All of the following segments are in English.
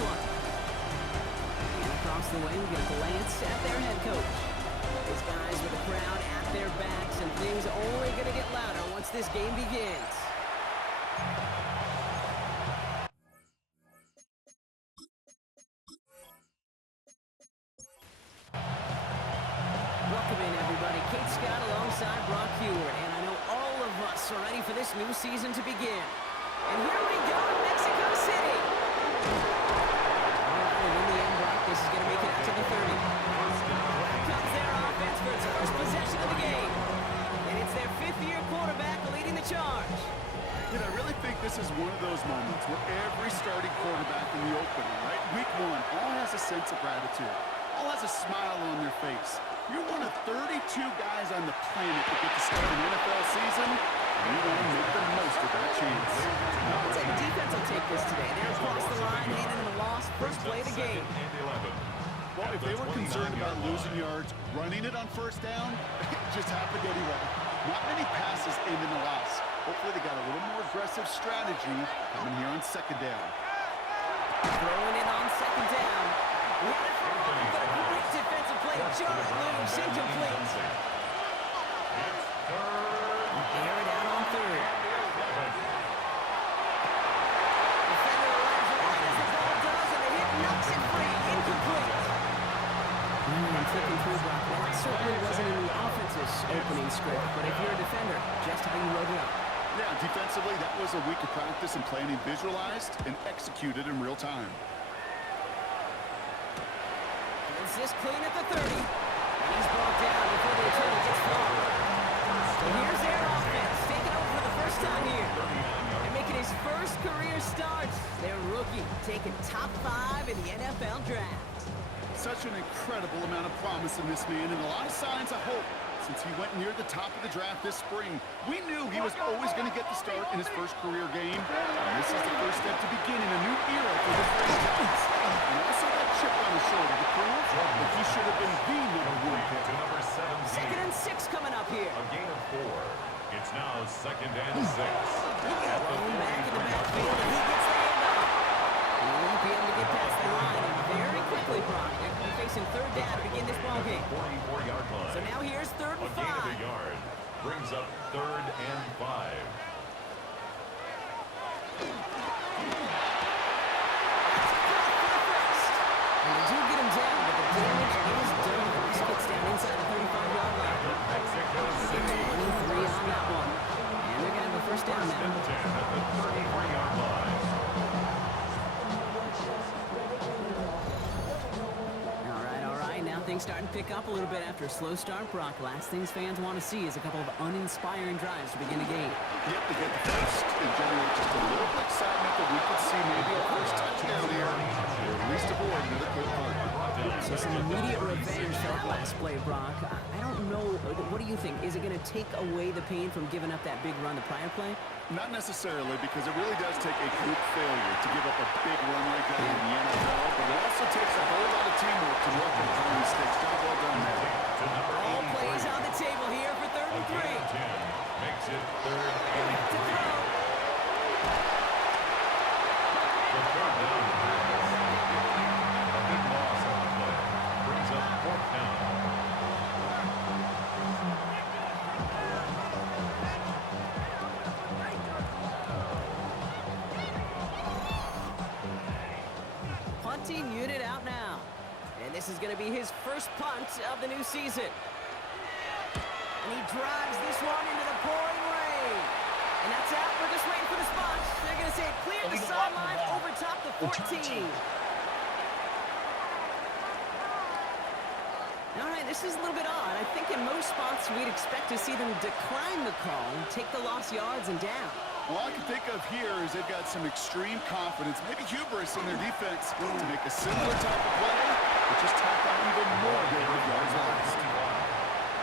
one. And across the way, we get a glance at their head coach. These guys with the crowd at their backs, and things are only going to get louder once this game begins. Welcome in, everybody. Kate Scott alongside Brock Hewer, and I know all of us are ready for this new season to begin. And here we go in Mexico City. All right, and in the end, Brock, this is going to make it out to the 30. Here comes their offense for its first possession of the game. And it's their fifth-year quarterback leading the charge. I really think this is one of those moments where every starting quarterback in the opening, right, week one, all has a sense of gratitude, all has a smile on their face. You're one of 32 guys on the planet that get to start an NFL season, and you want to make the most of that chance. I'd say the defense will take this today. They're across the line, handing them a loss, first play of the game. Well, if they were concerned about losing yards, running it on first down, it just happened anyway. Not many passes end in a loss. Hopefully they got a little more aggressive strategy coming here on second down. Throwing it on second down. We had it for a moment, but a great defensive play. Jarrett moves incomplete. Air it out on third. Defender arrives right as the ball does, and the hit knocks it free. Incomplete. And flipping through, Brock, that certainly wasn't in the offense's opening script, but if you're a defender, just how you wrote it up. Yeah, defensively, that was a week of practice and planning visualized and executed in real time. Is this clean at the 30? And he's brought down before the return gets far. So here's their offense, taking over for the first time here. And making his first career start. Their rookie taking top 5 in the NFL draft. Such an incredible amount of promise in this man and a lot of signs of hope since he went near the top of the draft this spring. We knew he was always going to get the start in his first career game. And this is the first step to beginning a new era for the franchise. And also that chip on his shoulder to prove that he should have been the #1 pick. Second and 6 coming up here. A gain of 4. It's now second and 6. Thrown back in the backfield, and he gets the handoff. He won't be able to get past the line, and very quickly, Brock, they're going to be facing third down to begin this ballgame. 44-yard line. So now here's third A and gain of 5. a yard brings up third and 5. And they do get him down, but the damage is done. This gets down inside the 35-yard line. Mexico They City. get 23 on that one. And they're going to have a first down now. 10 at the 33-yard line. All right. Now things starting to pick up a little bit after a slow start, Brock. Last things fans want to see is a couple of uninspiring drives to begin the game. Yep, to get the first and generate just a little bit of excitement that we could see maybe a first touchdown here, or at least avoid another quick punt. So some immediate revenge for that last play, Brock. I don't know. What do you think? Is it going to take away the pain from giving up that big run the prior play? Not necessarily, because it really does take a group failure to give up a big run like that in the NFL, but it also takes a whole lot of teamwork to work on throwing mistakes. Job well done there. All plays on the table here for third and 3. 10 makes it third and To 3. throw. The third down pass. A big loss on the play. Brings up fourth down. Punting unit out now. And this is going to be his first punt of the new season. And he drives this one into the pouring rain. And that's out. We're just waiting for the spot. They're going to say it cleared the sideline over top the 14. All right, this is a little bit odd. I think in most spots we'd expect to see them decline the call and take the lost yards and down. All I can think of here is they've got some extreme confidence, maybe hubris in their defense to make a similar type of play, but just tack on even more negative yards lost.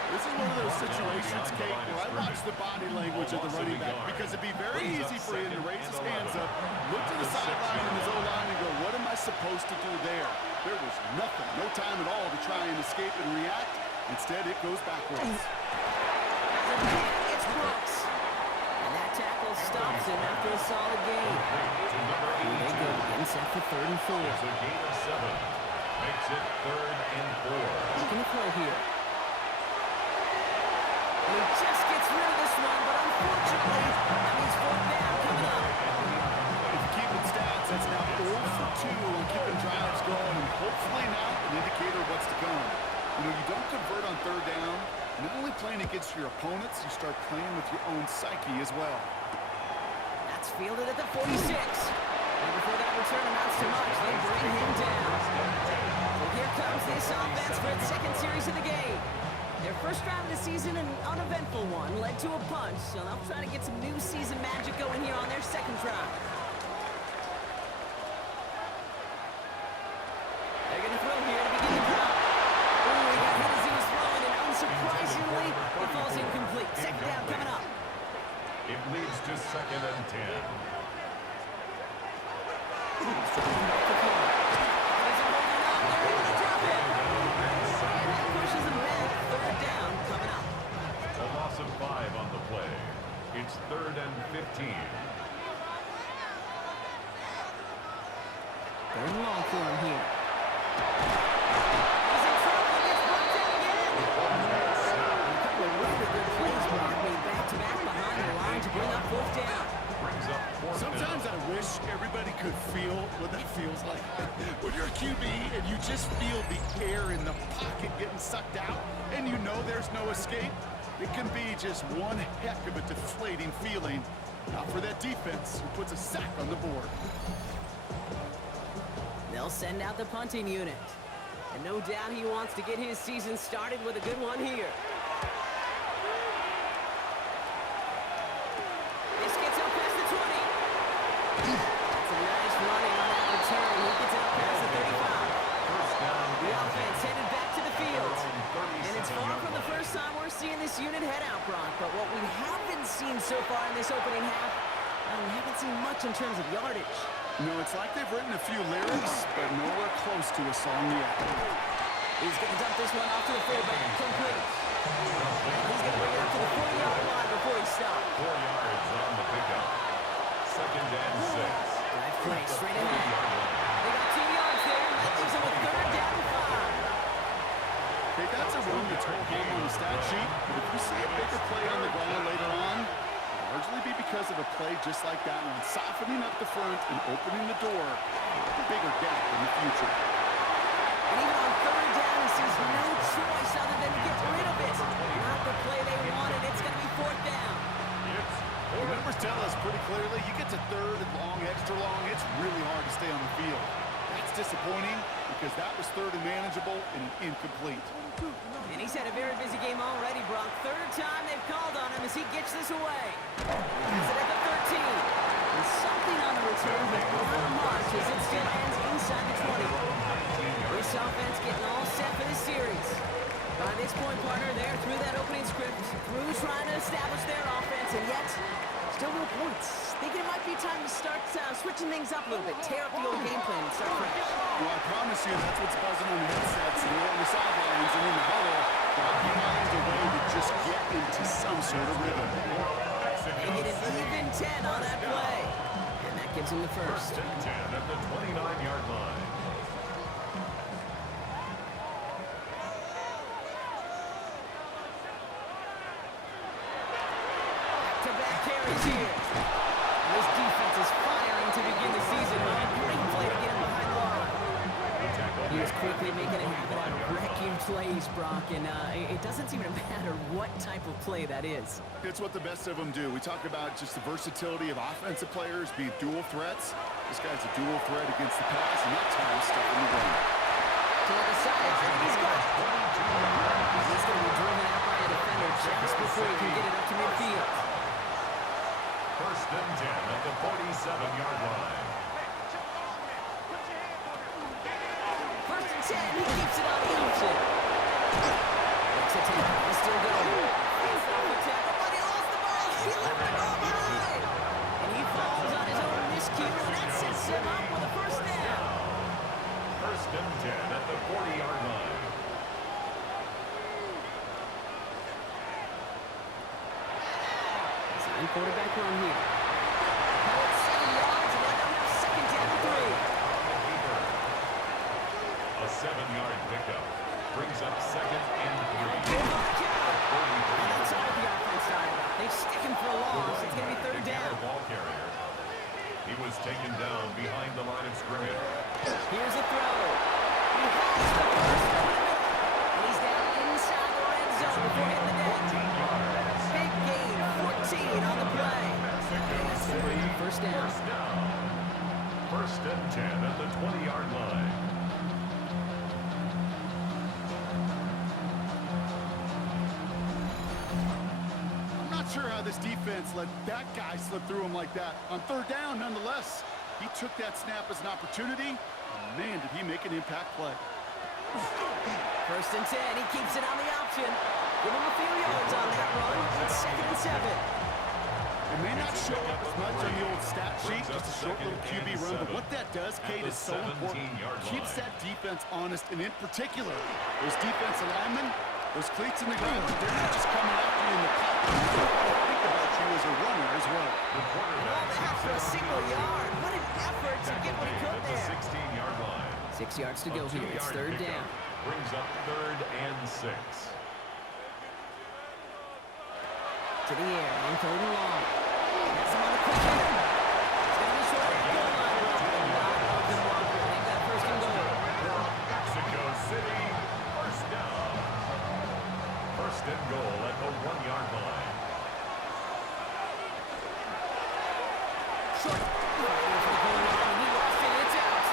This is one of those situations, Kate, where I watch the body language of the running back because it'd be very easy for him to raise his hands up, look to the sideline in his O-line and go, what am I supposed to do there? There was nothing, no time at all to try and escape and react. Instead, it goes backwards. It's Brooks. And that tackle stops stops him after a solid gain. Here they go, getting set for 3rd and 4. It's a gain of 7. Makes it 3rd and 4. Looking to throw here. And he just gets rid of this one, but unfortunately, that means 4th down coming up. If you keep it stats, that's now 0 for 2 on keeping drives going, and hopefully now an indicator of what's to come. You know, you don't convert on 3rd down. Not only playing against your opponents, you start playing with your own psyche as well. That's fielded at the 46. And before that return amounts to much, they bring him down. So here comes this offense for its 2nd series of the game. Their first drive of the season, an uneventful one, led to a punch, so they'll try to get some new season magic going here on their 2nd drive. They're going to throw here to begin the drive. Ooh, he got hit as he was throwing, and unsurprisingly, it falls incomplete. 2nd down coming up. It leads to 2nd and 10. He's dropping back to throw. There's a holding up. They're able to drop it. And that pushes him back. 3rd down coming up. A loss of 5 on the play. It's 3rd and 15. 3rd and long for him here. He's in trouble. He gets brought down again. A couple of really good plays made back-to-back behind the line to bring up 4th down. Brings up 4th Sometimes down. I wish everybody could feel what that feels like. When you're a QB and you just feel the air in the pocket getting sucked out and you know there's no escape, it can be just one heck of a deflating feeling. Not for that defense who puts a sack on the board. They'll send out the punting unit. And no doubt he wants to get his season started with a good one here. This gets up past the 20. It's a nice running on that return. He gets it up past the 35. First down. The offense headed back to the field. And it's far from the first time we're seeing this unit head out, Brock. But what we haven't seen so far in this opening half, we haven't seen much in terms of yardage. You know, it's like they've written a few lyrics, but nowhere close to a song yet. He's going to dump this one off to the fullback. Complete. He's going to bring it up to the 40-yard line before he stops. 4 yards on the pickup. 2nd and 6. Drive play straight ahead. They got 2 yards there. That leaves them with 3rd down and 5. Okay, that's a run that's whole game on the stat sheet, but if you see a bigger play on the ground later on, it'll largely be because of a play just like that one, softening up the front and opening the door for a bigger gap in the future. And even on 3rd down, he sees no choice other than to get rid of it. Not the play they wanted. It's going to be 4th down. The numbers tell us pretty clearly, you get to 3rd and long, extra long, it's really hard to stay on the field. That's disappointing because that was 3rd and manageable and an incomplete. And he's had a very busy game already, Brock. 3rd time they've called on him as he gets this away. Has it at the 13. And something on the return, but not much as it still ends inside the 20. This offense getting all set for this series. By this point, partner, they're through that opening script, through trying to establish their offense, and yet still no points. Thinking it might be time to start switching things up a little bit, tear up the old game plan and start fresh. Well, I promise you that's what's buzzing on the headsets and on the sidelines and in the huddle. They'll find a way to just get into some sort of rhythm. They get an even 10 on that play. And that gives him the first. 1st and 10 at the 29-yard line. Back-to-back carries here. This defense is firing to begin the season. A great play to get him behind the line. He was quickly making a habit out of wrecking plays, Brock, and it doesn't seem to matter what type of play that is. It's what the best of them do. We talk about just the versatility of offensive players being dual threats. This guy's a dual threat against the pass, and that time is stuck in the run. Toward the sideline, he's got it. He's going to be driven out by a defender just before he can get it up to midfield. 1st and 10 at the 47-yard line. 1st and 10, he keeps it on the option. Next attempt, he's still going. He's on the tackle, but he lost the ball. He left the ball behind. And he falls on his own miscue, and that sets him up with a 1st down. 1st and 10 at the 40-yard line. Quarterback run here. Oh, it's 7 yards, and now they'll have second down and 3. A 7-yard pickup brings up second and 3. And that's all the offense started about. They stick him for a loss. It's going to be third down. Ball carrier. He was taken down behind the line of scrimmage. Here's a throw. He has the first down. And he's down inside the red zone before hitting the net. Big gain, 14 on the play. And that's going to bring up first down. First and 10 at the 20-yard line. Sure how this defense let that guy slip through him like that. On third down, nonetheless, he took that snap as an opportunity, and man, did he make an impact play. First and 10, he keeps it on the option. Give him a few yards on that run. It's second and 7. It may not show up as much on the old stat sheet, just a short little QB run, but what that does, Kate, is so important. Keeps that defense honest, and in particular, those defensive linemen, those cleats in the ground, they're not just coming after you in the pocket. They think about you as a runner as well. And all that for a single yard. What an effort to get what he could there. 16-yard line. 6 yards to go here. It's third down. Brings up third and 6. To the air on third and long. That's him on the quick hitter. It's going to be short at goal line. Not of the marker. They've got first and goal. Mexico City, first down. First and goal at the 1-yard line. Short. He lost it. It's out.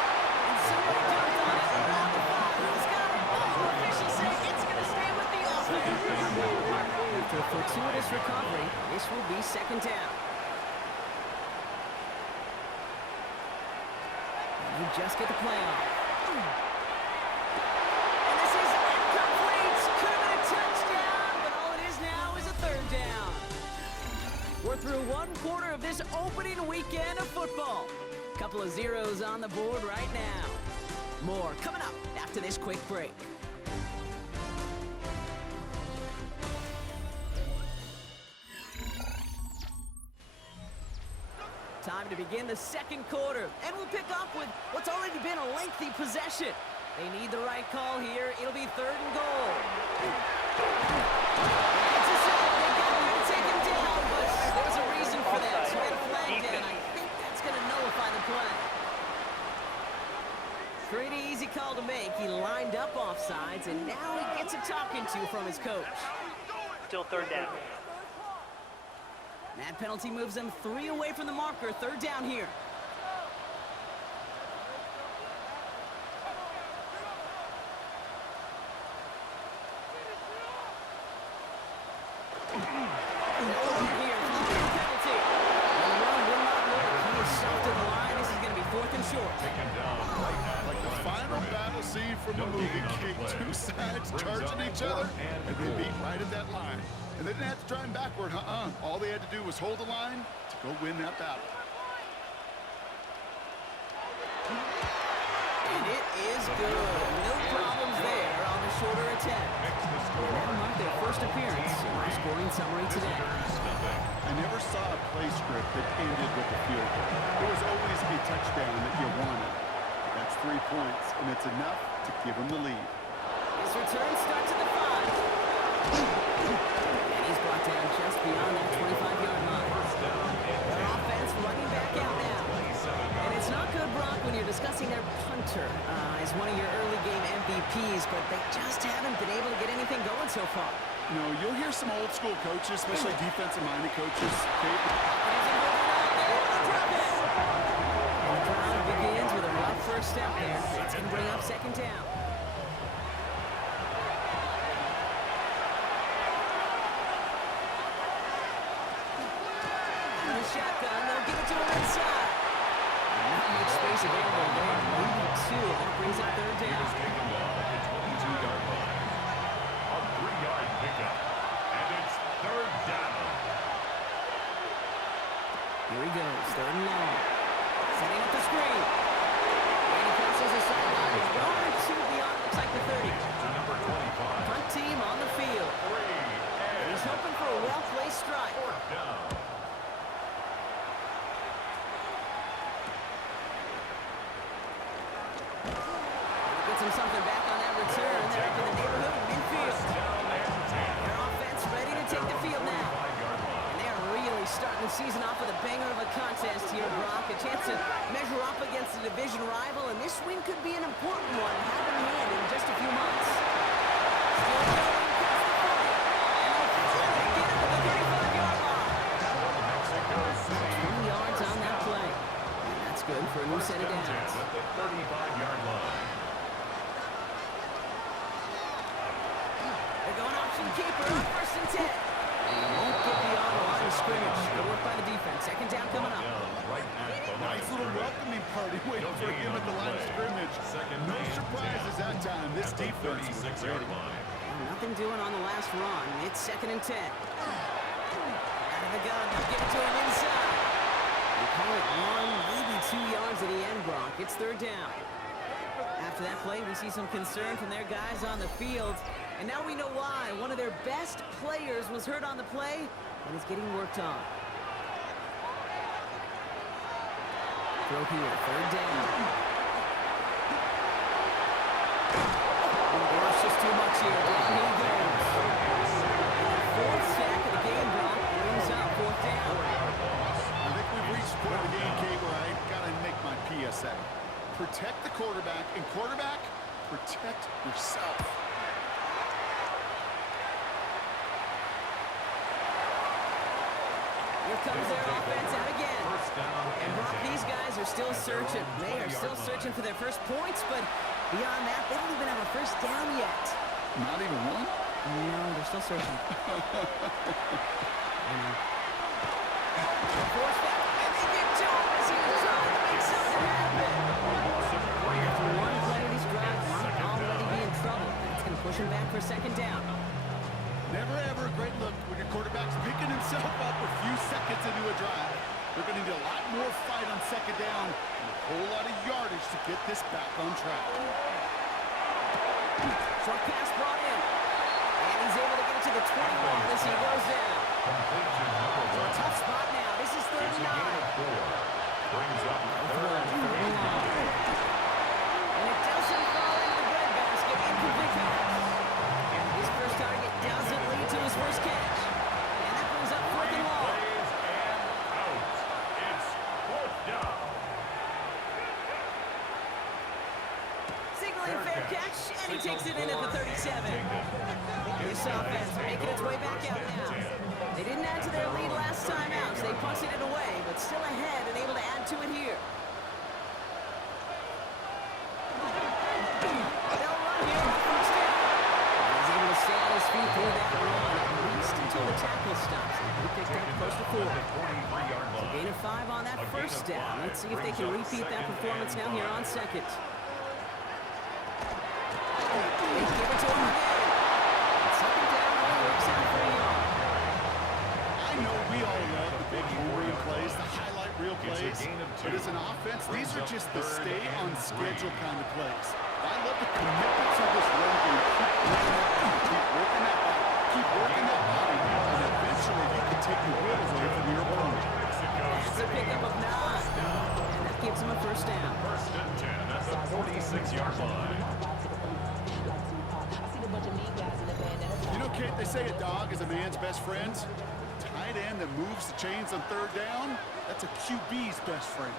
And somebody jumped on it. Around the 5. He's got it. Oh, officials say it's going to stay with the offense. After a fortuitous recovery, this will be second down. You just get the play off. And this is incomplete. Could have been a touchdown, but all it is now is a third down. We're through one quarter of this opening weekend of football. Couple of zeros on the board right now. More coming up after this quick break. Time to begin the second quarter, and we'll pick up with what's already been a lengthy possession. They need the right call here. It'll be third and goal. It's a sack. They got him to take him down, but there's a reason for that. So get a flag down. I think that's going to nullify the play. Pretty easy call to make. He lined up offsides, and now he gets a talking to from his coach. Still third down. That penalty moves them 3 away from the marker. Third down here. From the movie, King, two sides charging each other, and they beat right at that line. And they didn't have to drive him backward, All they had to do was hold the line to go win that battle. And it is good. No problems there on the shorter attempt. And that'll mark their first appearance in our scoring summary today. I never saw a play script that ended with a field goal. There was always a touchdown that you wanted. That's 3 points, and it's enough to give him the lead. His return starts at the 5. And he's brought down just beyond that 25-yard line. Their offense running back out now. And it's not good, Brock, when you're discussing their punter as one of your early game MVPs, but they just haven't been able to get anything going so far. You know, you'll hear some old school coaches, especially defensive-minded coaches. Begins with a rough first step there. It's going to bring up second down. And the shotgun, they'll give it to him inside. Not much space available there. Maybe 2. That brings up third down. Taken off at the 22-yard line. A 3-yard pickup. And it's third down. Here he goes. Third and long. Setting up the screen. And he crosses the sideline. He's going 2 beyond, looks like the 30. To number 25. Punt team on the field. And he's hoping for a well-placed strike. Fourth down. him something back on that return. They're up in the neighborhood of midfield. Their offense ready to take the field now. And they are really starting the season off with a banger of a contest here, Brock. A chance to measure up against a division rival, and this win could be an important one, hand in hand in just a few months. Still going past the 40. And they'll finally get it to the 35-yard line. 20 yards on that play. And that's good for a new set of downs. At the 35-yard line. They're going option keeper on 1st and 10. And he won't get beyond the line of scrimmage. Good work by the defense. Second down coming up. Right at the Nice little welcoming party waiting for him at the line of scrimmage. No surprises that time. This defense is ready. Nothing doing on the last run. It's 2nd and 10. Out of the gun. They'll give it to him inside. They call it 1, maybe 2 yards at the end, Brock. It's 3rd down. After that play, we see some concern from their guys on the field. And now we know why. One of their best players was hurt on the play and is getting worked on. Throw here, 3rd down. Oh, it's just too much here. Down he goes. 4th sack of the game, Brock. Brings up 4th down. I think we've reached the point of the game, Kate, where I got to make my PSA. Protect the quarterback, and quarterback, protect yourself. Here comes their offense out again. And Brock, these guys are still searching. They are still searching for their first points, but beyond that, they don't even have a first down yet. Not even one? No, they're still searching. Force back, and they get to him as he was trying to make something happen. After one play of these drives, might already be in trouble. That's going to push him back for 2nd down. Never ever a great look when your quarterback's picking himself up a few seconds into a drive. They're going to need a lot more fight on 2nd down and a whole lot of yardage to get this back on track. Short pass brought in. And he's able to get it to the 21 as he goes down. So a tough spot now. This is 39. Brings up 3rd and long. And it doesn't fall into the breadbasket. Incomplete pass. His first target doesn't lead to his first catch. And that brings up 4th and long. It's 4th down. Signaling fair catch, and he takes it in at the 37. This offense making its way back out now. They didn't add to their lead last time out, so they punted it away, but still ahead and able to add to it here. They'll run here on 1st down. And he's able to stay on his feet through that run, at least until the tackle stops. He picked up close to 4. So gain of 5 on that 1st down. Let's see if they can repeat that performance now here on 2nd. They give it to him again. 2nd down only works out for a yard. I know we all love the big home run plays, the highlight reel plays, but as an offense, these are just the stay-on-schedule kind of plays. I love the commitment to this run game. Keep working that back, keep working that body, and eventually you can take the wheels away from your opponent. That's a pickup of 9, and that gives him a 1st down. 1st and 10 at the 46-yard line. You know, Kate, they say a dog is a man's best friend. Tight end that moves the chains on 3rd down, that's a QB's best friend.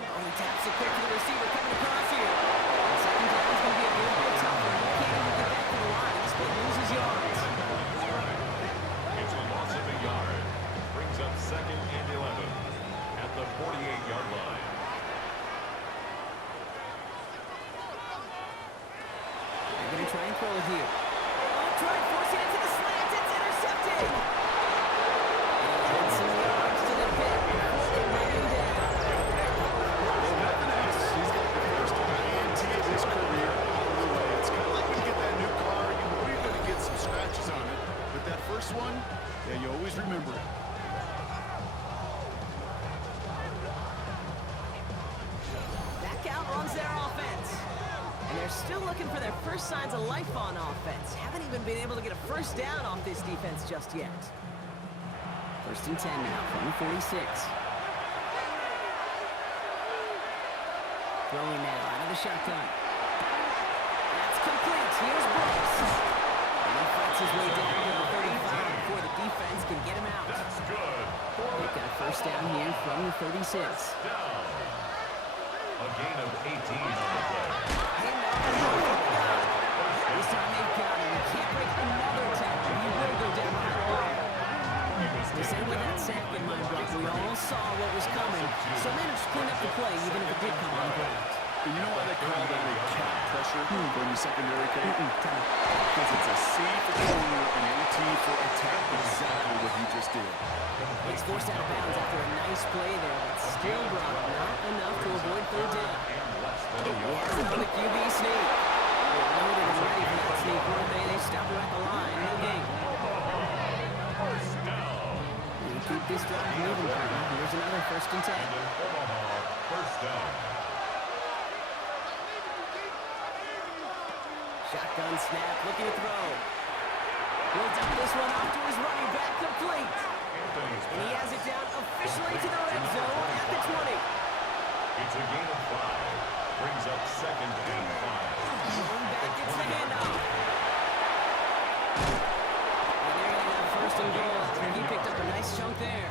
Oh, he taps it quick to the receiver coming across here. The 2nd down is going to be a little bit tougher. He can't even get back to the line. This play loses yards. It's a loss of a yard. Brings up 2nd and 11 at the 48-yard line. They're going to try and throw it here. Oh, try and force it into the slant. It's intercepted. And some yards to the pit before they run him down. If nothing else, he's got the first INT of his career out of the way. It's kind of like when you get that new car, you know you're going to get some scratches on it. But that first one, yeah, you always remember it. Back out runs their offense. And they're still looking for their first signs of life on offense. Haven't even been able to get a 1st down off this defense just yet. 1st and 10 now from the 46. Throwing now out of the shotgun. That's complete. Here's Brooks. And he fights his way down to the 35 before the defense can get him out. That's good. They've got first down here from the 36. Down. A gain of 18 on the play. This time they've got him. He can't break another tackle. He will go down the line. They said with that sack in mind, Brock, we all saw what was coming. So managed to clean up the play, even if it did come on the ground. And you know why they call that a cap pressure from the secondary, Kate? Because it's a C for corner and a T for attack. Exactly what he just did. He's forced out of bounds after a nice play there, but still, Brock, not enough to avoid third down. He has it for the QB sneak. They're loaded and ready for that sneak, weren't they? They stop her at the line. No gain. And keep this drive moving, partner. Here's another 1st and 10. First down. Shotgun snap, looking to throw. He'll dump this one off to his running back, complete. And he has it down officially to the red zone at the 20. It's a gain of 5. Brings up 2nd and 5. Going back gets the handoff. And they're going to have 1st and goal after he picked up a nice chunk there.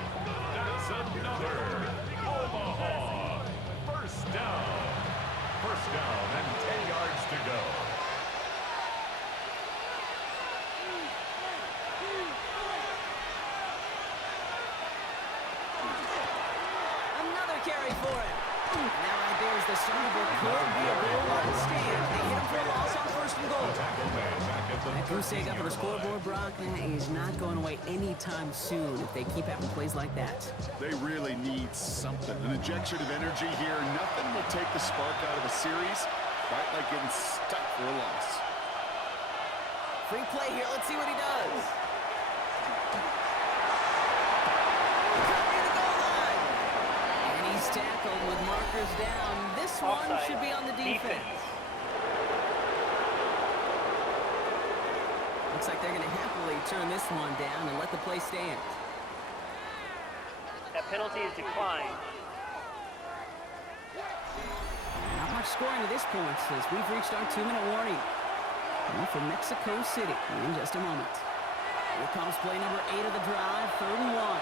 That's another Omaha. First down. First down and 10 yards to go. Carry for him. Now right there is the start of what could be a goal line stand. They hit him for a loss on 1st and goal. That goose egg up on the scoreboard, Brock, that is not going away anytime soon if they keep having plays like that. They really need something. An injection of energy here. Nothing will take the spark out of a series quite like getting stuck for a loss. Free play here. Let's see what he does. Tackled with markers down. This one should be on the defense. Looks like they're going to happily turn this one down and let the play stand. That penalty is declined. Not much scoring to this point as we've reached our 2-minute warning. And from Mexico City in just a moment. Here comes play number 8 of the drive, 3rd and 1.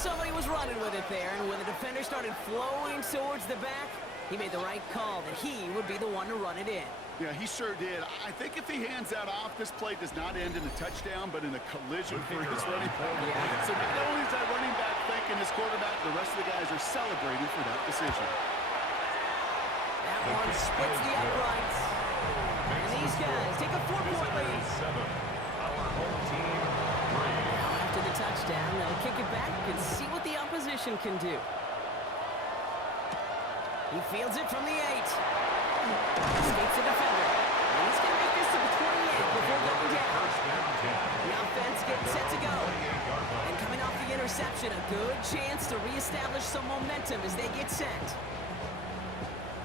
Somebody was running with it there, and when the defender started flowing towards the back, he made the right call that he would be the one to run it in. Yeah, he sure did. I think if he hands that off, this play does not end in a touchdown, but in a collision for his running back. Yeah. So not only is that running back thanking his quarterback, the rest of the guys are celebrating for that decision. That one splits the uprights. And these guys take a 4-point lead. Our home team After the touchdown, they'll kick it back and see what the opposition can do. He fields it from the 8. Escapes the defender. And he's going to make this to the 28 before going down. The offense getting set to go. And coming off the interception, a good chance to reestablish some momentum as they get set.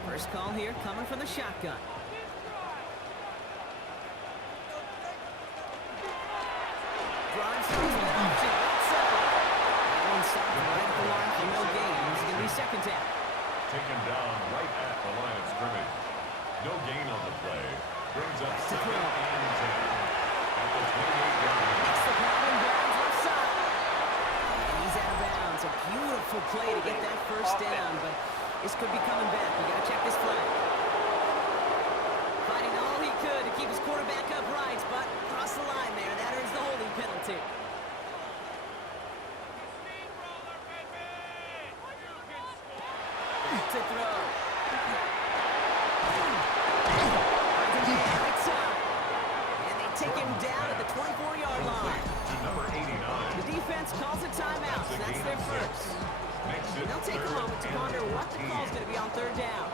First call here coming from the shotgun. Drive through the option. That one stopped right at the line for no gain. It's going to be 2nd down. taken down right at the line of scrimmage. No gain on the play. Brings up 2nd and 10. At the 28-yard line. Makes the grab and bounds left side. And he's out of bounds. A beautiful play to get that first down, but this could be coming back. You got to check this flag. Fighting all he could to keep his quarterback upright, but across the line there. That earns the holding penalty. To throw. Right side. And they take him down at the 24-yard line. To number 89. The defense calls a timeout, so that's their first. And they'll take a moment to ponder what the call's going to be on 3rd down.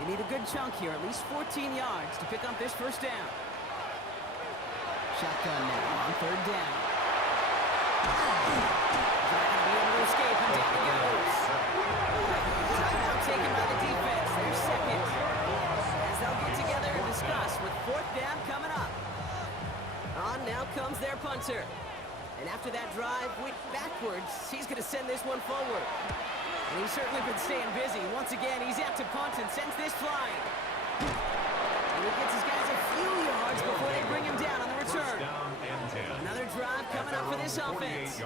They need a good chunk here, at least 14 yards to pick up this first down. Shotgun now on 3rd down. Not going to be able to escape, and down he goes. Tight second. As they'll get together and discuss with fourth down coming up. On now comes their punter. And after that drive went backwards, he's going to send this one forward. And he's certainly been staying busy. Once again, he's out to punt and sends this flying. And he gets his guys a few yards before they bring him down on the return. Another drive coming up for this offense.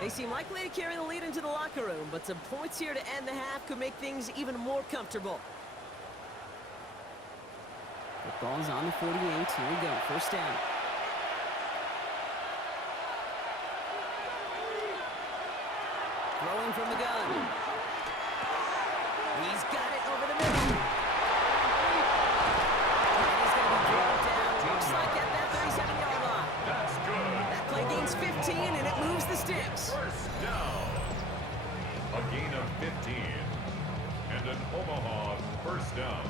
They seem likely to carry the lead into the locker room, but some points here to end the half could make things even more comfortable. The ball's on the 48. Here we go. First down. Throwing from the gun. He's got it over the middle. And he's going to be brought down. Looks like at that 37-yard line. That's good. That play gains 15, and it moves the sticks. First down. A gain of 15. And an Omaha first down.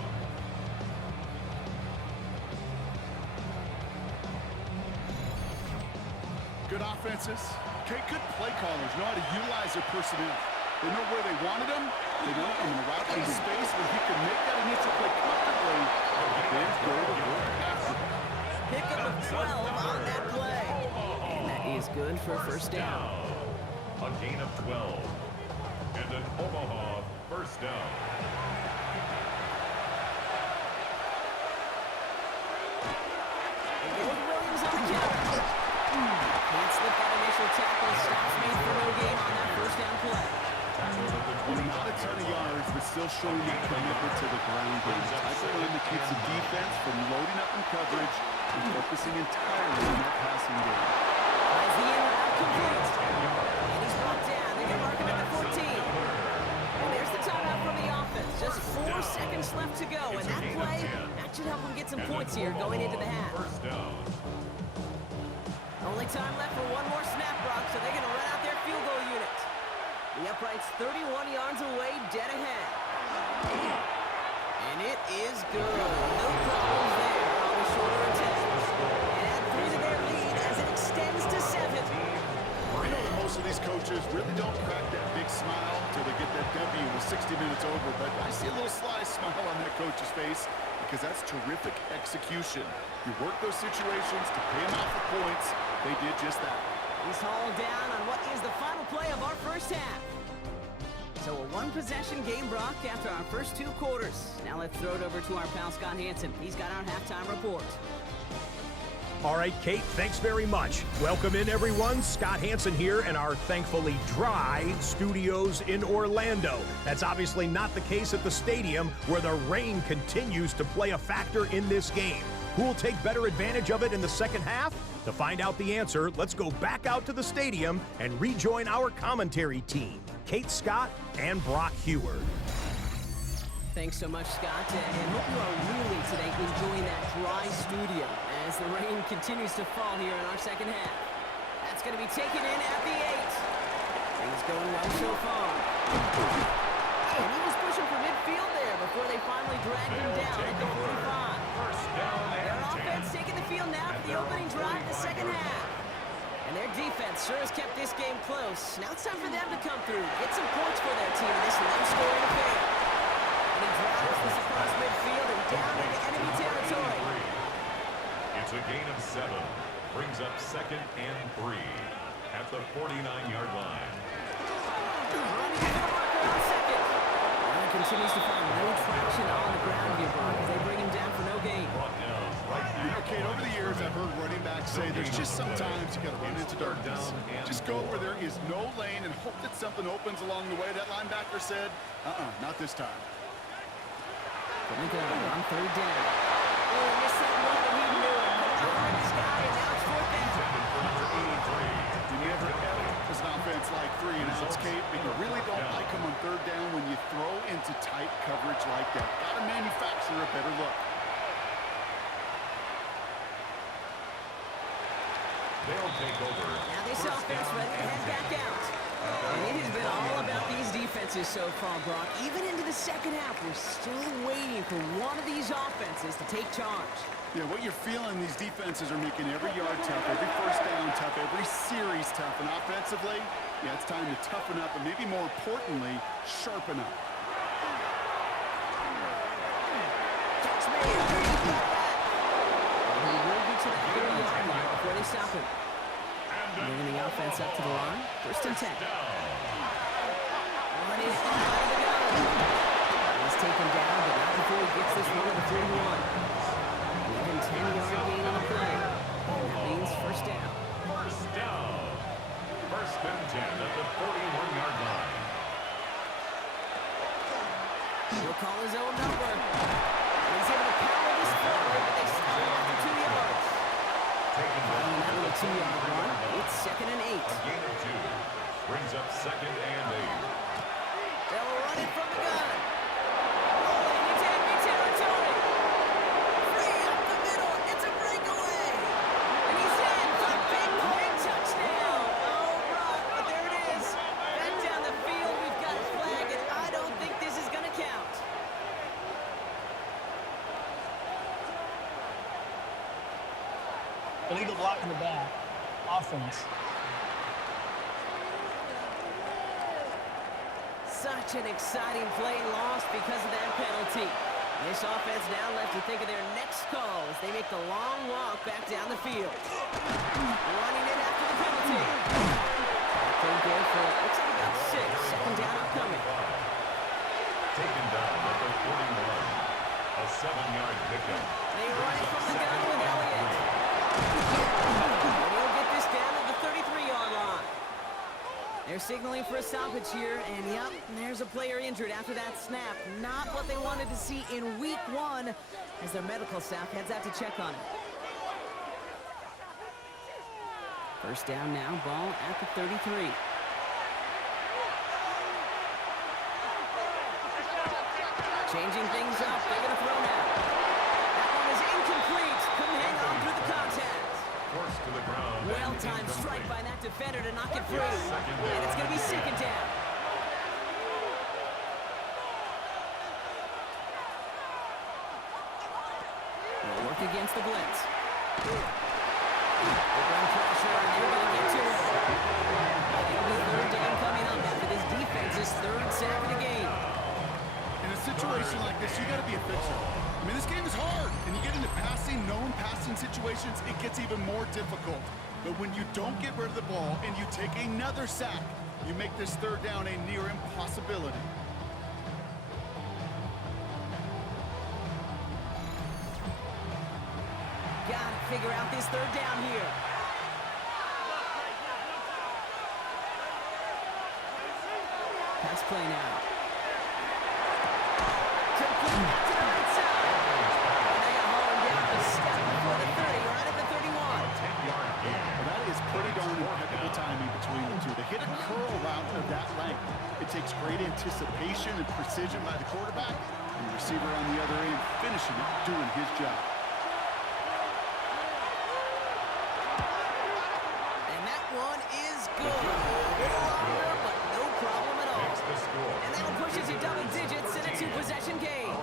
Good offenses. Okay, good play callers know how to utilize their personnel. They know where they wanted them. They know I'm going to route in space where he can make that initial play comfortably. Then go to work after. Pickup of 12 on that play. And that is good for a first down. A gain of 12. And an Omaha first down. Williams on the counter. Can't slip that initial tackle. Stops made for no gain on that first down play. Not a ton of yards, but still showing their commitment to the ground game. Type of run that keeps the defense from loading up in coverage and focusing entirely on that passing game. Finds the in route complete. And he's brought down. They can mark him at the 14. And there's the timeout from the offense. Just 4 seconds left to go. And that play, that should help them get some points here going into the half. First down. Only time left for one more snap, Brock, so they're going to run out their field goal unit. The upright's 31 yards away, dead ahead. And it is good. No problems there on the shorter attempt. And add 3 to their lead as it extends to 7. I know that most of these coaches really don't crack that big smile until they get that W with 60 minutes over, but I see a little sly smile on that coach's face because that's terrific execution. You work those situations to pay them out for points. They did just that. He's hauled down on what is the final play of our first half. So a one-possession game, Brock, after our first 2 quarters. Now let's throw it over to our pal Scott Hansen. He's got our halftime report. All right, Kate, thanks very much. Welcome in, everyone. Scott Hansen here in our thankfully dry studios in Orlando. That's obviously not the case at the stadium, where the rain continues to play a factor in this game. Who will take better advantage of it in the second half? To find out the answer, let's go back out to the stadium and rejoin our commentary team, Kate Scott and Brock Heward. Thanks so much, Scott, and hope you are really today enjoying that dry studio as the rain continues to fall here in our second half. That's going to be taken in at the 8. Things going well so far. And he was pushing for midfield there before they finally dragged him down at the 45. Their offense taking the field now for the opening drive of the second half. And their defense sure has kept this game close. Now it's time for them to come through, get some points for their team in this low-scoring affair. And he drives this across midfield and down into enemy territory. It's a gain of 7. Brings up 2nd and 3 at the 49-yard line. Running for the marker on 2nd. And he continues to find no traction on the ground here, Brock, as they bring him down for no gain. You know, Kate, over the years, I've heard running backs say there's just sometimes you got to run into darkness. Just go where there is no lane and hope that something opens along the way. That linebacker said, not this time. From the gun on 3rd down. Oh, missed that one, and he knew it. Put it behind this guy, and now it's 4th down. You never ever as an offense like 3 and outs, Kate, but you really don't like them on 3rd down when you throw into tight coverage like that. Got to manufacture a better look. They'll take over. Now this offense ready to head back out. And it has been all about these defenses so far, Brock. Even into the second half, we're still waiting for one of these offenses to take charge. Yeah, what you're feeling, these defenses are making every yard tough, every first down tough, every series tough. And offensively, yeah, it's time to toughen up and maybe more importantly, sharpen up. happen. Moving the offense up to the line. First and 10. Running it out of the gun. He's taken down, but not before he gets this one to the 41. Even 10-yard gain on the play. And that means first down. First down. First and 10 at the 41-yard line. He'll call his own number. And he's able to power this forward, but they stop him after 2 yards. Taken down Out of the at 2-yard run, it's second and 8. a gain of 2. Brings up second and 8. They'll run it from the gun. Rolling into enemy territory. Free up the middle. It's a breakaway. And he's in for a big play touchdown. Oh, Brock, but there it is. Back down the field, we've got a flag, and I don't think this is going to count. Illegal block in the back. Offense. Such an exciting play lost because of that penalty. This offense now left to think of their next call as they make the long walk back down the field. Running it after the penalty. They'll go for, looks like about 6. Second down upcoming. Taken down at the 41. A 7-yard pickup. They run it from the gun with Elliott. And he'll get this down at the 33-yard line. They're signaling for a stoppage here, and yep, there's a player injured after that snap. Not what they wanted to see in week 1 as their medical staff heads out to check on him. First down now, ball at the 33. Changing things up, they're going to throw now. That one is incomplete. Couldn't hang on through the contact. Forced to the ground. Well-timed strike by that defender to knock it free. And it's going to be second down. They'll work against the blitz. They run pressure, and they're going to get to it. It'll be third down coming up after this defense's third sack of the game. In a situation like this, you got to be a fixer. I mean, this game is hard, and you get into known passing situations, it gets even more difficult. But when you don't get rid of the ball and you take another sack, you make this third down a near impossibility. Gotta figure out this third down here. Pass play now. Complete back to the right side. And they got hauling down a step before the 30, right at the 31. Well, that is pretty darn impeccable timing between the two. They hit a curl route of that length. It takes great anticipation and precision by the quarterback, and the receiver on the other end finishing it, doing his job. And that one is good. A little longer, but no problem at all. And that'll push it to double digits in a 2-possession game.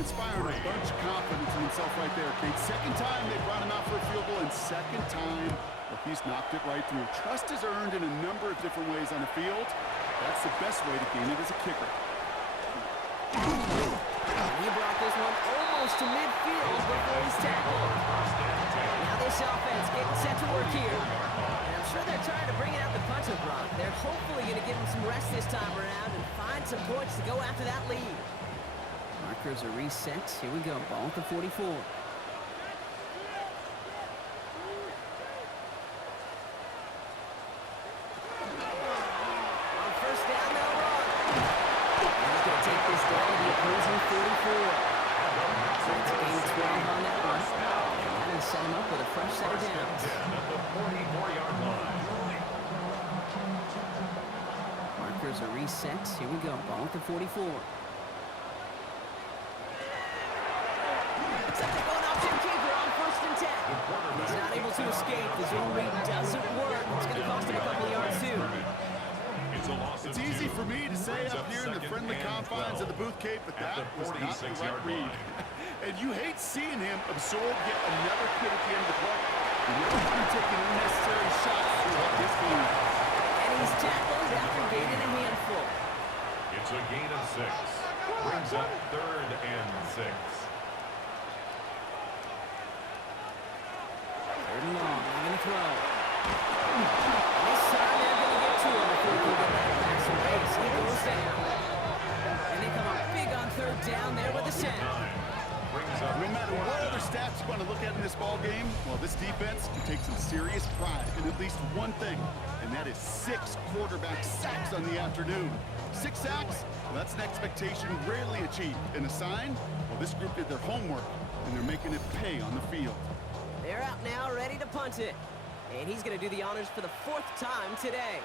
Inspiring a bunch of confidence in himself right there, Kate. Second time they brought him out for a field goal, and second time, well, he's knocked it right through. Trust is earned in a number of different ways on the field. That's the best way to gain it as a kicker. He brought this one almost to midfield before he's tackled. Now this offense getting set to work here. And I'm sure they're trying to bring it out the punch of Brock. They're hopefully going to give him some rest this time around and find some points to go after that lead. Markers are reset. Here we go. Ball at the 44. On first down, they'll run. And he's going to take this down to the opposing 44. So it's a gain of 12 on that one. And that'll set him up with a fresh set of downs. At the 44-yard line. Markers are reset. Here we go. Ball at the 44. Looks like they're going option keeper on first and 10. He's not able to escape. The zone read doesn't work. It's going to cost him a couple of yards, too. It's easy for me to say up here in the friendly confines of the booth, Kate, but that was not the right read. And you hate seeing him absorb yet another hit at the end of the play. And you're taking unnecessary shots throughout this game. And he's tackled after gaining a handful. It's a gain of 6. Brings up third and 6. Third and long. They're going to throw. And this time they're going to get to him before he can get that pass away. So he goes down. And they come up big on third down there with the sack. No matter what other stats you want to look at in this ball game, well, this defense can take some serious pride in at least one thing, and that is 6 quarterback sacks on the afternoon. 6 sacks? Well, that's an expectation rarely achieved. And a sign? Well, this group did their homework, and they're making it pay on the field. They're out now, ready to punt it. And he's going to do the honors for the 4th time today.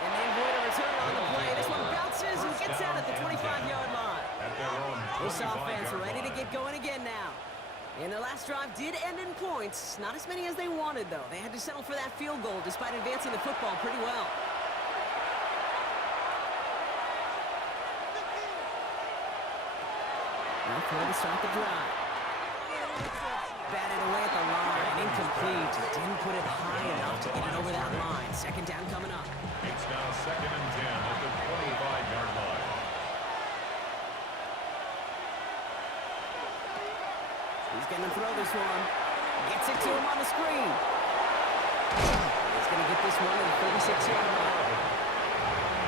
And they avoid a return on the play. This one bounces and gets out at the 25-yard line. This offense ready to get going again now. And their last drive did end in points. Not as many as they wanted, though. They had to settle for that field goal despite advancing the football pretty well. Now throw to start the drive. Batted away at the line. Incomplete. Didn't put it high enough to get it over that line. Second down coming up. It's now 2nd and 10 at the 25-yard line. He's going to throw this one. Gets it to him on the screen. He's going to get this one at the 36-yard line.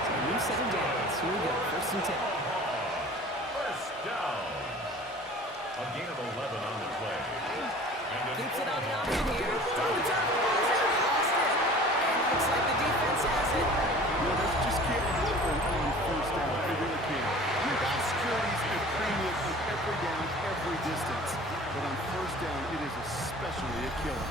So a new set of downs. Here we go. 1st and 10. First down. A gain of 11 on the play. Keeps it on the option here. Throw the turf. Lost it. And looks like the defense has it. Well, this just can't happen on 1st down. They really can't. Your down security is a premium on every down, every distance. But on 1st down, it is especially a killer.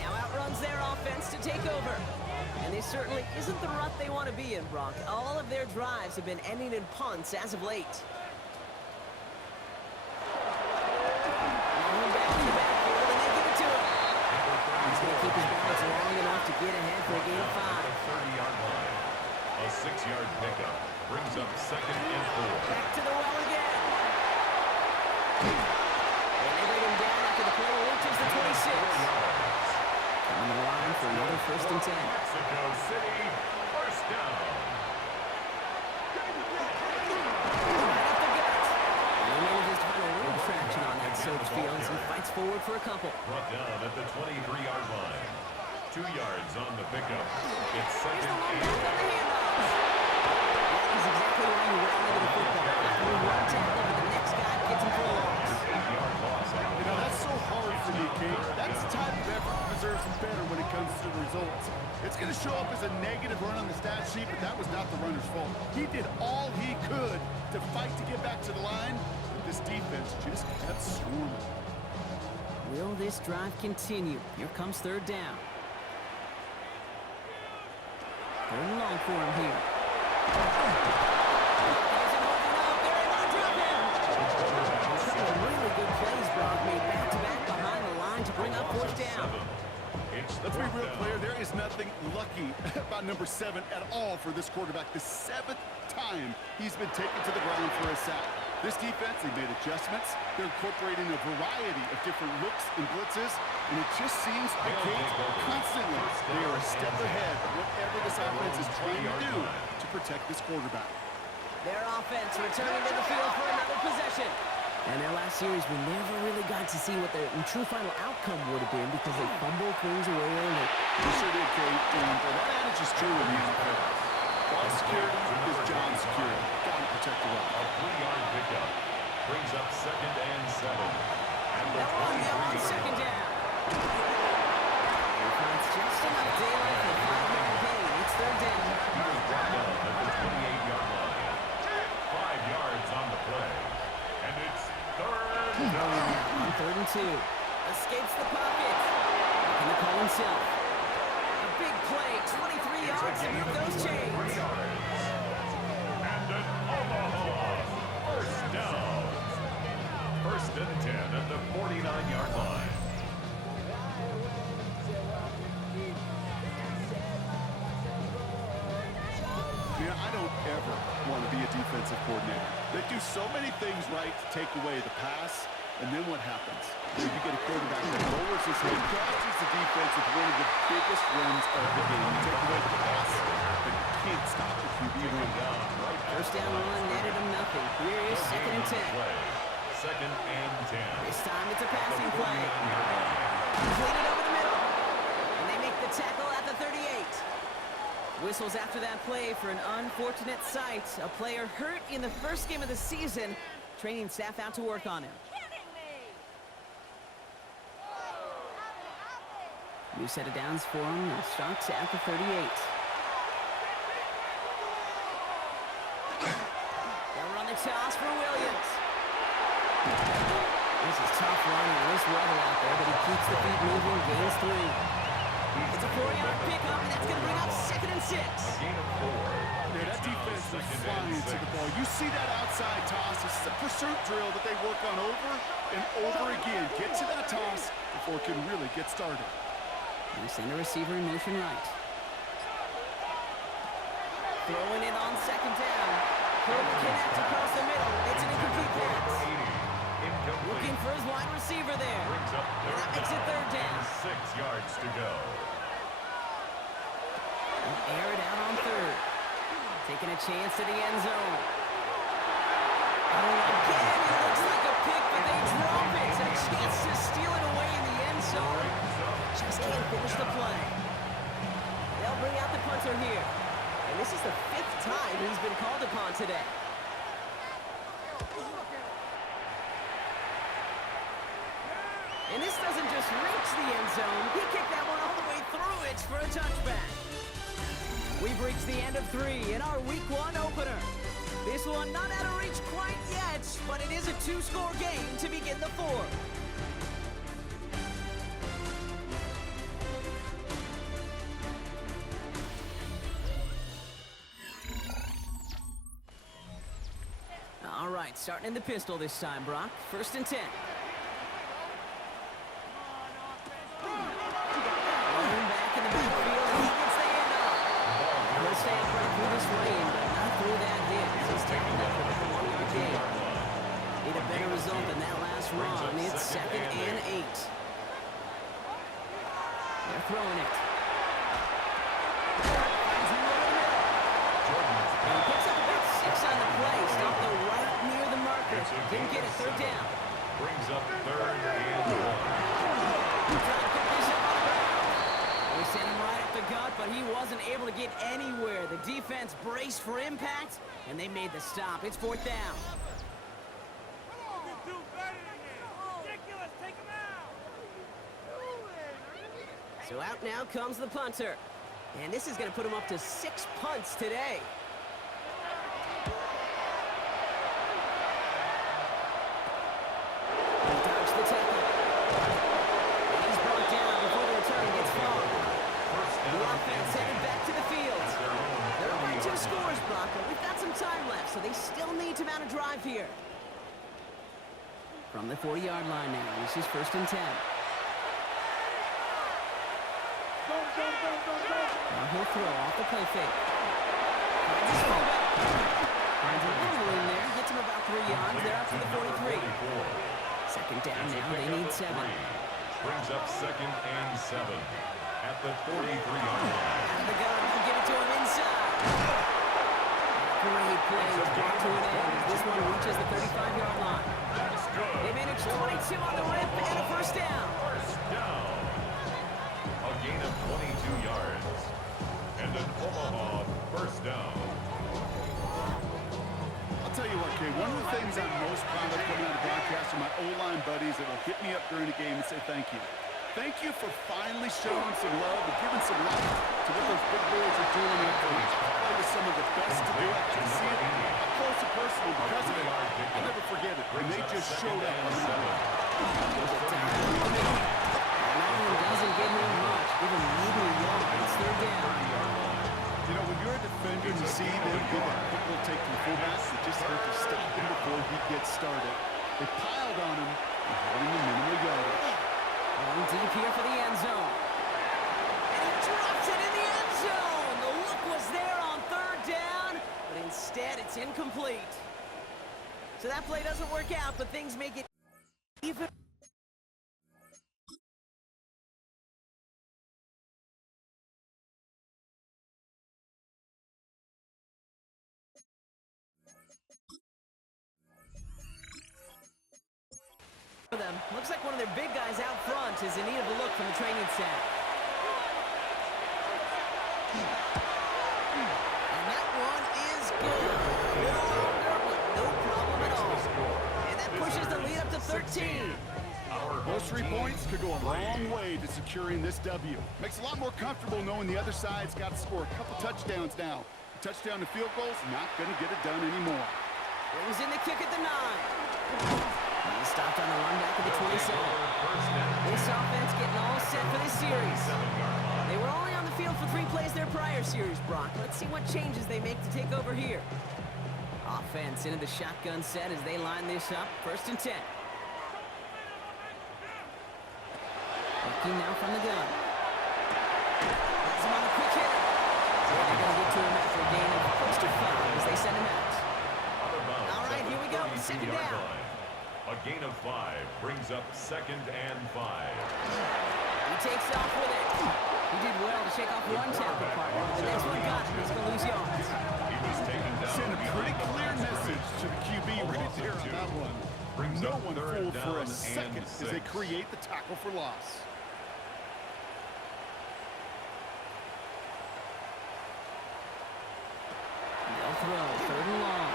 Now outruns their offense to take over. And this certainly isn't the rut they want to be in, Brock. All of their drives have been ending in punts as of late. Keep his balance long enough to get ahead for a gain of 5. 30-yard line. A 6-yard pickup brings up 2nd and 4. Back to the well again. And they bring him down after the play reaches the 26. Coming to the line for another 1st and 10. Mexico City, 1st down. Right up the gut. And he manages to find a little traction on that surge field as he fights forward for a couple. Brought down at the 23-yard line. 2 yards on the pickup. It's 2nd and 10. That is exactly why you ran into the football. After you run tackle, but the next guy gets him for a loss. 8-yard loss. You know, that's so hard for me, Kate. That's the type of effort that deserves better when it comes to the results. It's going to show up as a negative run on the stat sheet, but that was not the runner's fault. He did all he could to fight to get back to the line, but this defense just kept swarming. Will this drive continue? Here comes 3rd down. 3rd and long for him here. Really good plays, Brock, made back-to-back behind the line to bring up 4th down. Let's be real clear, there is nothing lucky about number 7 at all for this quarterback. The 7th time he's been taken to the ground for a sack. This defense, they made adjustments. They're incorporating a variety of different looks and blitzes, and it just seems like constantly they are a step ahead of whatever this offense is trying to do to protect this quarterback. Their offense returning to the field for another possession. And their last series, we never really got to see what the true final outcome would have been because they fumbled things away early. We sure did, Kate, and that adage is true in the NFL. Ball security is job security. Got to protect the rock. A 3-yard pickup brings up 2nd and 7. And the Now on 2nd down. It's just enough daylight for a 5-yard gain. It's 3rd down. He was brought down at the 28-yard line. 5 yards on the play. And it's 3rd down. On 3rd and 2. Escapes the pocket. Looking to call himself. A big play. 23 yards to move those chains. And an Omaha 1st down. 1st and 10 at the 49-yard line. Yeah, I don't ever want to be a defensive coordinator. They do so many things right to take away the pass, And then what happens? You get a quarterback that lowers his head, gashes the defense with one of the biggest runs of the game. You take away the pass, but you can't stop the QB run. First down run netted him nothing. Here is 2nd and 10. Second and 10. This time it's a passing play. Completed over the middle. And they make the tackle at the 38. Whistles after that play for an unfortunate sight. A player hurt in the first game of the season. Training staff out to work on him. New set of downs for him. And starts at the 38. They'll run the toss for Williams. This is tough running in this weather out there, but he keeps the feet moving, gains 3. It's a 4-yard pickup, and that's going to bring up 2nd and 6. Gain of 4. Yeah, that defense was flying to the ball. You see that outside toss. This is a pursuit drill that they work on over and over again. Get to that toss before it can really get started. They send a receiver in motion right. Throwing it on 2nd down. Couldn't connect across the middle. It's an incomplete pass. Looking for his wide receiver there. And that makes it 3rd down. 6 yards to go. They'll air it out on 3rd. Taking a chance to the end zone. Oh, again, it looks like a pick, but they drop it. A chance to steal it away in the end zone. Just can't finish the play. They'll bring out the punter here. And this is the 5th time he's been called upon today. And this doesn't just reach the end zone. He kicked that one all the way through it for a touchback. We've reached the end of 3 in our Week 1 opener. This one not out of reach quite yet, but it is a 2-score game to begin the 4th. All right, starting in the pistol this time, Brock. 1st and 10. Back in the backfield, and he gets the handoff. He'll stay upright through this lane, but not through that hit. He's tackled up for about a 1-yard gain. Need a better result than that last run. It's 2nd and 8. They're throwing it. Finds him over the middle. And he picks up about 6 on the play. Stopped there right near the marker. Didn't get it. 3rd down. Brings up 3rd and 1. Trying to pick this up on the ground. They sent him right up the gut, but he wasn't able to get anywhere. The defense braced for impact, and they made the stop. It's 4th down. So out now comes the punter. And this is going to put him up to 6 punts today. He dodged the tackle. And he's brought down before the return gets far. The offense headed back to the field. They're only 2 scores, Brock, but we've got some time left, so they still need to mount a drive here. From the 40-yard line now, this is 1st and 10. Now he'll throw off the play fake. Finds his fullback. Finds a little room there. Gets him about 3 yards. They're up to the 43. 2nd down now. They need 7. Brings up 2nd and 7 at the 43-yard line. Out of the gun. They'll give it to him inside. Great play to brought to an end as this one reaches the 35-yard line. They managed 22 on the rip and a 1st down. First down. A gain of 22 yards. And an Omaha 1st down. I'll tell you what, Kay, one of the things I'm most proud of coming out of broadcast are my O-line buddies that will hit me up during the game and say thank you. Thank you for finally showing some love and giving some life to what those big boys are doing up there. I play with some of the best to do it. I can see it up close and personal because of it. I'll never forget it. And they just showed up on the field. And that one doesn't give him much. Give him maybe a yard. It's 3rd down. You know, when you're a defender and you see them give a quick little take to the fullback, you just have to stop him before he gets started. They piled on him and got him the minimal yardage. Going deep here for the end zone. And he drops it in the end zone. The look was there on 3rd down, but instead it's incomplete. So that play doesn't work out, but things make it. Even for them. Looks like one of their big guys out front is in need of a look from the training staff. And that one is good. A little longer, but no problem at all. And that pushes the lead up to 13. Those 3 points could go a long way to securing this W. Makes it a lot more comfortable knowing the other side's got to score a couple touchdowns now. A touchdown to field goals, not going to get it done anymore. Brings in the kick at the 9. He stopped on the run back at the 27. This offense getting all set for this series. They were only on the field for 3 plays their prior series, Brock. Let's see what changes they make to take over here. Offense into the shotgun set as they line this up. 1st and 10. Looking now from the gun. Has him on a quick hit. They're going to get to him after a gain of close to 5 as they send him out. All right, here we go. 2nd down. A gain of 5 brings up 2nd and 5. He takes off with it. He did well to shake off one tackle partner, but the next one got him. He's going to lose yards. He was taken down. Send a pretty clear message to the QB right there on that one. No one fooled for a second as they create the tackle for loss. They'll throw. 3rd and long.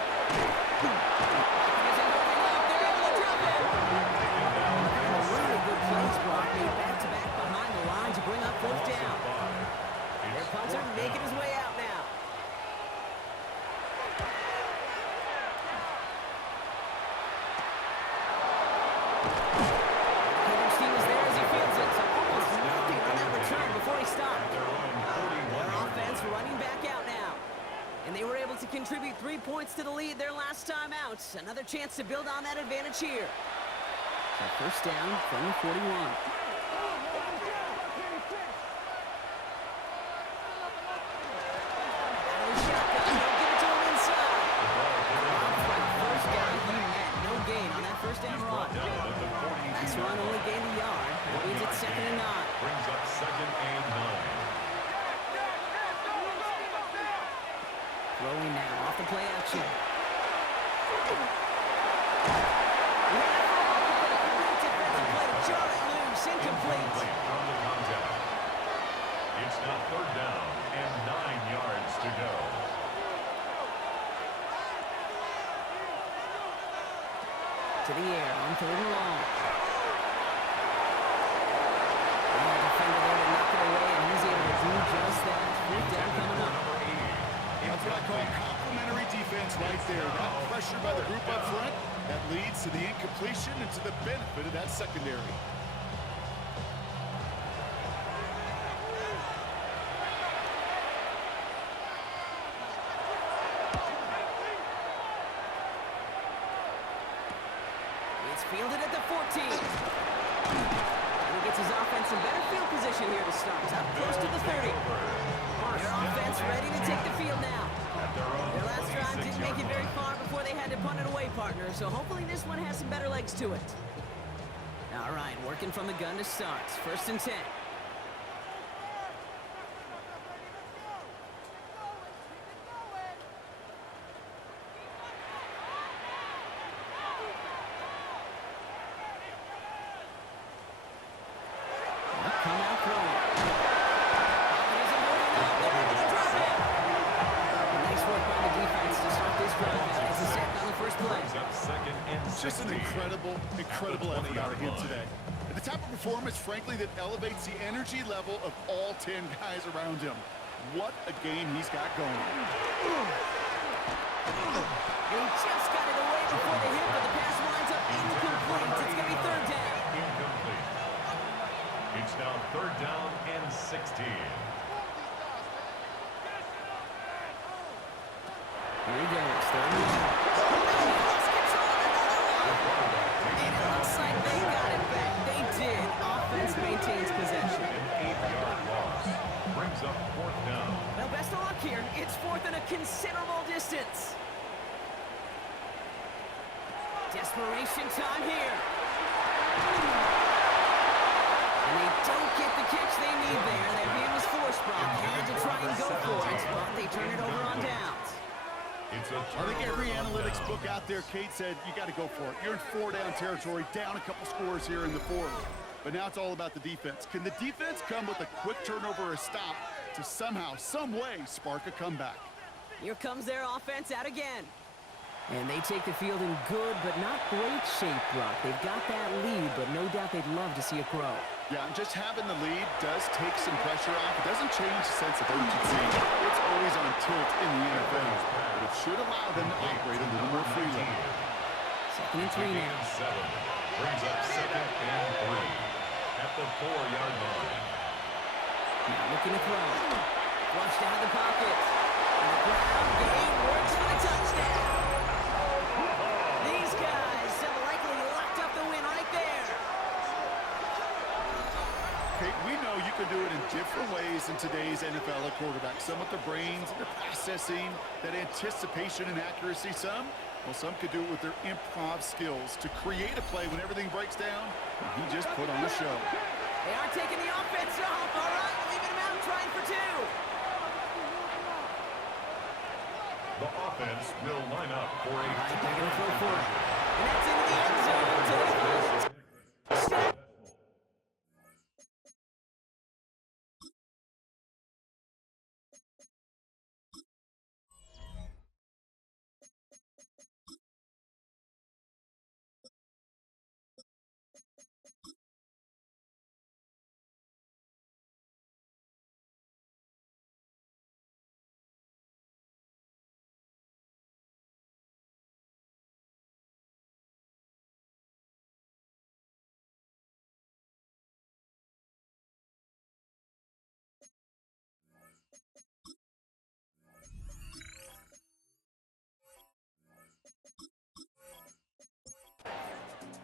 Back-to-back behind the line to bring up 4th down. Their punter making his way out now. Coach team is there as he fields it, so almost nothing on that return before he stopped. Their offense running back out now. And they were able to contribute 3 points to the lead their last time out. Another chance to build on that advantage here. So 1st down from the 41. First down run. This one only gained a yard. That means it's 2nd and 9. Brings up 2nd and 9. Throwing now off the play action. Defensive play to Jarrett loose, incomplete. From the contact. It's now 3rd down and 9 yards to go. To the air on 3rd and long. And the defender there to knock it away, and he's able to do just that. 4th down coming up. That's what I call complimentary defense right there. That pressure by the group up front, that leads to the incompletion and to the benefit of that secondary. Fielded at the 14. And he gets his offense in better field position here to start. Up close to the 30. Their offense ready to take the field now. Their last drive didn't make it very far before they had to punt it away, partner. So hopefully this one has some better legs to it. All right, working from the gun to start. 1st and 10. Just an incredible effort out of him today. At the type of performance, frankly, that elevates the energy level of all 10 guys around him. What a game he's got going. He just got it away before the hit, but the pass winds up incomplete. It's going to be 3rd down. Incomplete. It's now 3rd down and 16. Here he goes. 3rd and 1. Like they got it back. They did. Offense maintains possession. An 8-yard loss. Brings up 4th down. Well, best of luck here. It's 4th and a considerable distance. Desperation time here. And they don't get the catch they need there. That man was forced, Brock. Had to try and go for it, but they turn it over on downs. It's a I think every turnover on analytics downs. book out there, Kate said, you got to go for it. You're in 4-down territory, down a couple scores here in the fourth. But now it's all about the defense. Can the defense come with a quick turnover or a stop to somehow, some way, spark a comeback? Here comes their offense out again. And they take the field in good but not great shape, Brock. They've got that lead, but no doubt they'd love to see it grow. Yeah, and just having the lead does take some pressure off. It doesn't change the sense of urgency. It's always on tilt in the NFL, but it should allow them to operate a little more freely. 2nd and 3 now. 7 brings up 2nd and 3 at the 4-yard line. Now looking to throw. Flushed out of the pocket. And the ground game works for the touchdown. These guys have likely locked up the win right there. Okay, we know you can do it in different ways in today's NFL at quarterback. Some with the brains, the processing, that anticipation and accuracy. Some could do it with their improv skills to create a play when everything breaks down. And he just put on a show. They are taking the offense off. All right, leaving them out and trying for 2. The offense will line up for a They're going to throw for it. And that's into the end zone to the